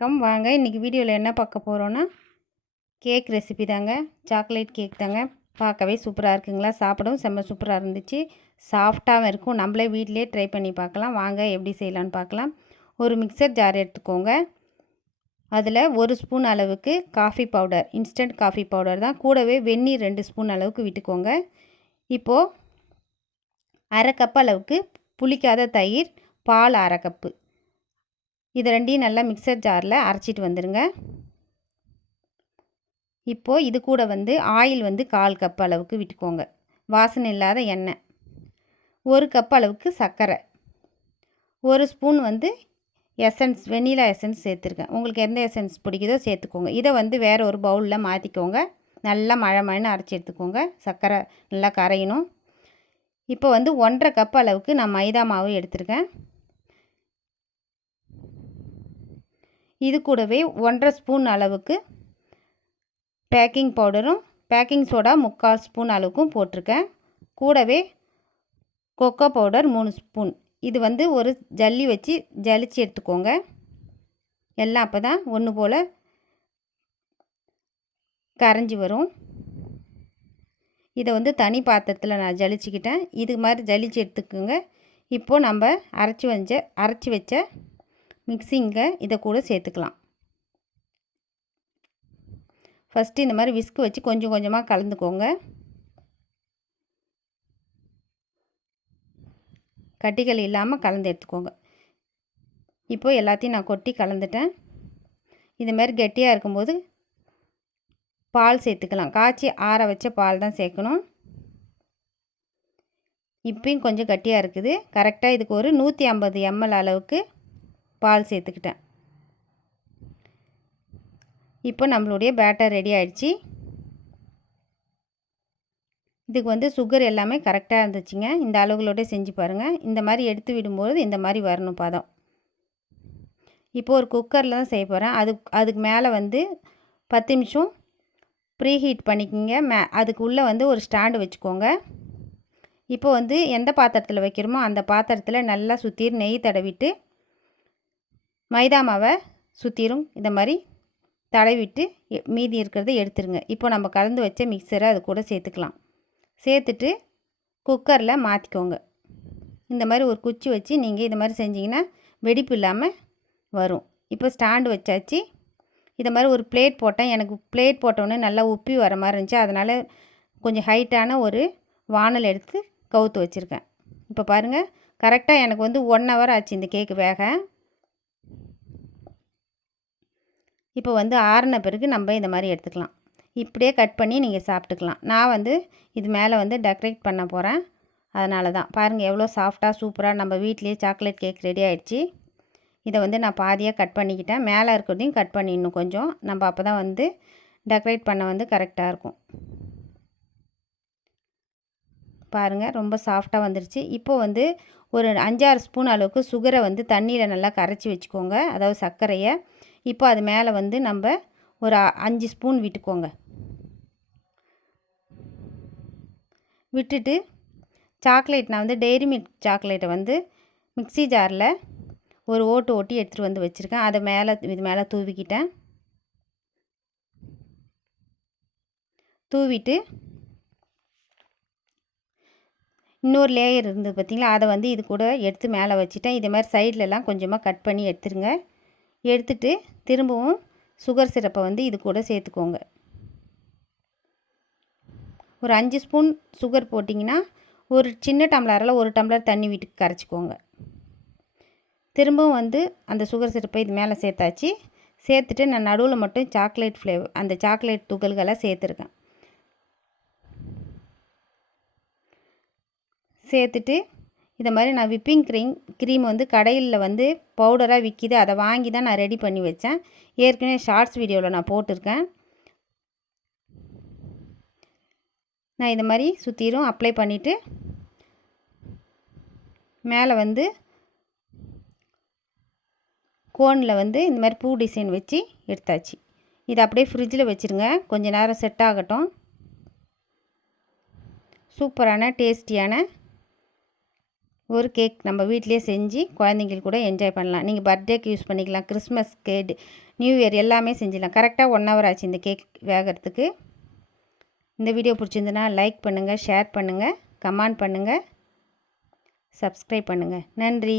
வணக்கம். வாங்க இன்றைக்கி வீடியோவில் என்ன பார்க்க போகிறோன்னா கேக் ரெசிபி தாங்க. சாக்லேட் கேக் தாங்க. பார்க்கவே சூப்பராக இருக்குங்களா, சாப்பிடவும் செம்ம சூப்பராக இருந்துச்சு. சாஃப்டாகவும் இருக்கும். நம்மளே வீட்டிலே ட்ரை பண்ணி பார்க்கலாம். வாங்க எப்படி செய்யலான்னு பார்க்கலாம். ஒரு மிக்சர் ஜார் எடுத்துக்கோங்க. அதில் 1 ஸ்பூன் அளவுக்கு coffee powder, instant coffee powder தான். கூடவே வெந்நீர் 2 ஸ்பூன் அளவுக்கு விட்டுக்கோங்க. இப்போது அரை கப் அளவுக்கு புளிக்காத தயிர், பால் அரை கப்பு, இது ரெண்டையும் நல்லா மிக்சர் ஜாரில் அரைச்சிட்டு வந்துடுங்க. இப்போது இது கூட ஆயில் 1/4 கப் அளவுக்கு விட்டுக்கோங்க. வாசனை இல்லாத எண்ணெய், 1 கப் அளவுக்கு சர்க்கரை, 1 ஸ்பூன் எசன்ஸ், வெண்ணிலா எசன்ஸ் சேர்த்துருக்கேன். உங்களுக்கு எந்த எசன்ஸ் பிடிக்குதோ சேர்த்துக்கோங்க. இதை வேறு ஒரு பவுலில் மாற்றிக்கோங்க. நல்லா மழைன்னு அரைச்சி எடுத்துக்கோங்க. சர்க்கரை நல்லா கரையணும். இப்போ 1/2 கப் அளவுக்கு நான் மைதா மாவு எடுத்துருக்கேன். இது கூடவே 1/2 ஸ்பூன் அளவுக்கு பேக்கிங் பவுடரும், பேக்கிங் சோடா 3/4 ஸ்பூன் அளவுக்கும் போட்டிருக்கேன். கூடவே கொக்கோ பவுடர் 3 ஸ்பூன். இது ஒரு ஜல்லி வச்சு ஜலிச்சு எடுத்துக்கோங்க. எல்லாம் அப்போ தான் ஒன்று போல் கரைஞ்சி வரும். இதை தனி பாத்திரத்தில் நான் ஜலிச்சுக்கிட்டேன். இது மாதிரி ஜலிச்சு எடுத்துக்கோங்க. இப்போது நம்ம அரைச்சி வச்ச மிக்ஸிங்க இதை கூட சேர்த்துக்கலாம். ஃபஸ்ட்டு இந்த மாதிரி விஸ்க் வச்சு கொஞ்சம் கொஞ்சமாக கலந்துக்கோங்க. கட்டிகள் இல்லாமல் கலந்து எடுத்துக்கோங்க. இப்போது எல்லாத்தையும் நான் கொட்டி கலந்துட்டேன். இந்த மாதிரி கெட்டியாக இருக்கும்போது பால் சேர்த்துக்கலாம். காய்ச்சி ஆற வச்ச பால் தான் சேர்க்கணும். இப்போயும் கொஞ்சம் கட்டியாக இருக்குது. கரெக்டாக இதுக்கு ஒரு 150 ml அளவுக்கு பால் சேர்த்துக்கிட்டேன். இப்போ நம்மளுடைய பேட்டர் ரெடி ஆகிடுச்சு. இதுக்கு சுகர் எல்லாமே கரெக்டாக இருந்துச்சுங்க. இந்த அளவுகளோட செஞ்சு பாருங்கள். இந்த மாதிரி எடுத்து விடும்போது இந்த மாதிரி வரணும் பதம். இப்போது ஒரு குக்கரில் தான் செய்ய போகிறேன். அதுக்கு மேலே 10 நிமிஷம் ப்ரீ ஹீட் பண்ணிக்கோங்க. அதுக்கு உள்ளே ஒரு ஸ்டாண்டு வச்சுக்கோங்க. இப்போ எந்த பாத்திரத்தில் வைக்கிறோமோ அந்த பாத்திரத்தில் நல்லா சுற்றிரும் நெய் தடவிட்டு மைதா மாவை சுற்றிரும் இதை மாதிரி தடவிட்டு மீதி இருக்கிறத எடுத்துருங்க. இப்போ நம்ம கலந்து வச்ச மிக்சரை அது கூட சேர்த்துக்கலாம். சேர்த்துட்டு குக்கரில் மாற்றிக்கோங்க. இந்த மாதிரி ஒரு குச்சி வச்சு நீங்கள் இது மாதிரி செஞ்சிங்கன்னா வெடிப்பு இல்லாமல் வரும். இப்போ ஸ்டாண்டு வச்சாச்சு. இதை மாதிரி ஒரு பிளேட் போட்டேன். எனக்கு பிளேட் போட்டோன்னே நல்லா உப்பி வர மாதிரி இருந்துச்சு. அதனால் கொஞ்சம் ஹைட்டான ஒரு வானல் எடுத்து கவுத்து வச்சுருக்கேன். இப்போ பாருங்கள், கரெக்டாக எனக்கு 1 ஹவர் ஆச்சு இந்த கேக்கு வேக. இப்போ ஆறின பிறகு நம்ம இந்த மாதிரி எடுத்துக்கலாம். இப்படியே கட் பண்ணி நீங்கள் சாப்பிட்டுக்கலாம். நான் இது மேலே டெக்கரேட் பண்ண போகிறேன். அதனால தான் பாருங்கள் எவ்வளோ சாஃப்டாக சூப்பராக நம்ம வீட்லேயே சாக்லேட் கேக் ரெடி ஆகிடுச்சு. இதை நான் பாதியாக கட் பண்ணிக்கிட்டேன். மேலே இருக்கிறதையும் கட் பண்ணிடணும் கொஞ்சம். நம்ம அப்போ தான் டெக்கரேட் பண்ண கரெக்டாக இருக்கும். பாருங்கள் ரொம்ப சாஃப்டாக வந்துருச்சு. இப்போது ஒரு 5-6 ஸ்பூன் அளவுக்கு சுகரை தண்ணியில் நல்லா கரைச்சி வச்சுக்கோங்க, அதாவது சர்க்கரையை. இப்போ அது மேலே நம்ம ஒரு 5 ஸ்பூன் விட்டுக்கோங்க. விட்டுட்டு சாக்லேட் நான் டெய்ரி மில்க் சாக்லேட்டை மிக்ஸி ஜாரில் ஒரு ஓட்டு ஓட்டி எடுத்துகிட்டு வச்சுருக்கேன். அதை இது மேலே தூவிக்கிட்டேன். தூவிட்டு இன்னொரு லேயர் இருந்தது பார்த்திங்களா, அதை இது கூட எடுத்து மேலே வச்சுட்டேன். இதே மாதிரி சைட்லலாம் கொஞ்சமாக கட் பண்ணி எடுத்துருங்க. எடுத்துட்டு திரும்பவும் சுகர் சிரப்பை இது கூட சேர்த்துக்கோங்க. ஒரு 5 ஸ்பூன் சுகர் போட்டிங்கன்னா ஒரு சின்ன டம்ளரில் 1 டம்ளர் தண்ணி விட்டு கரைச்சிக்கோங்க. திரும்பவும் அந்த சுகர் சிரப்பை இது மேலே சேர்த்தாச்சு. சேர்த்துட்டு நான் நடுவில் மட்டும் சாக்லேட் ஃப்ளேவர், அந்த சாக்லேட் துகள்களை சேர்த்துருக்கேன். சேர்த்துட்டு இதை மாதிரி நான் விப்பிங் க்ரீம் கடையில் பவுடராக விற்கிது, அதை வாங்கி தான் நான் ரெடி பண்ணி வச்சேன். ஏற்கனவே ஷார்ட்ஸ் வீடியோவில் நான் போட்டிருக்கேன். நான் இதை மாதிரி சுற்றிலும் அப்ளை பண்ணிவிட்டு மேலே கோனில் இந்த மாதிரி பூ டிசைன் வச்சு எடுத்தாச்சு. இதை அப்படியே ஃப்ரிட்ஜில் வச்சுருங்க, கொஞ்சம் நேரம் செட் ஆகட்டும். சூப்பரான டேஸ்டியான ஒரு கேக் நம்ம வீட்டிலே செஞ்சு குழந்தைங்களுக்கு கூட என்ஜாய் பண்ணலாம். நீங்கள் பர்த்டேக்கு யூஸ் பண்ணிக்கலாம், கிறிஸ்மஸ்க்கு, நியூ இயர் எல்லாமே செஞ்சிடலாம். கரெக்டாக 1 ஹவர் ஆச்சு இந்த கேக் வேகிறதுக்கு. இந்த வீடியோ பிடிச்சிருந்துன்னா லைக் பண்ணுங்கள், ஷேர் பண்ணுங்கள், கமெண்ட் பண்ணுங்கள், சப்ஸ்கிரைப் பண்ணுங்கள். நன்றி.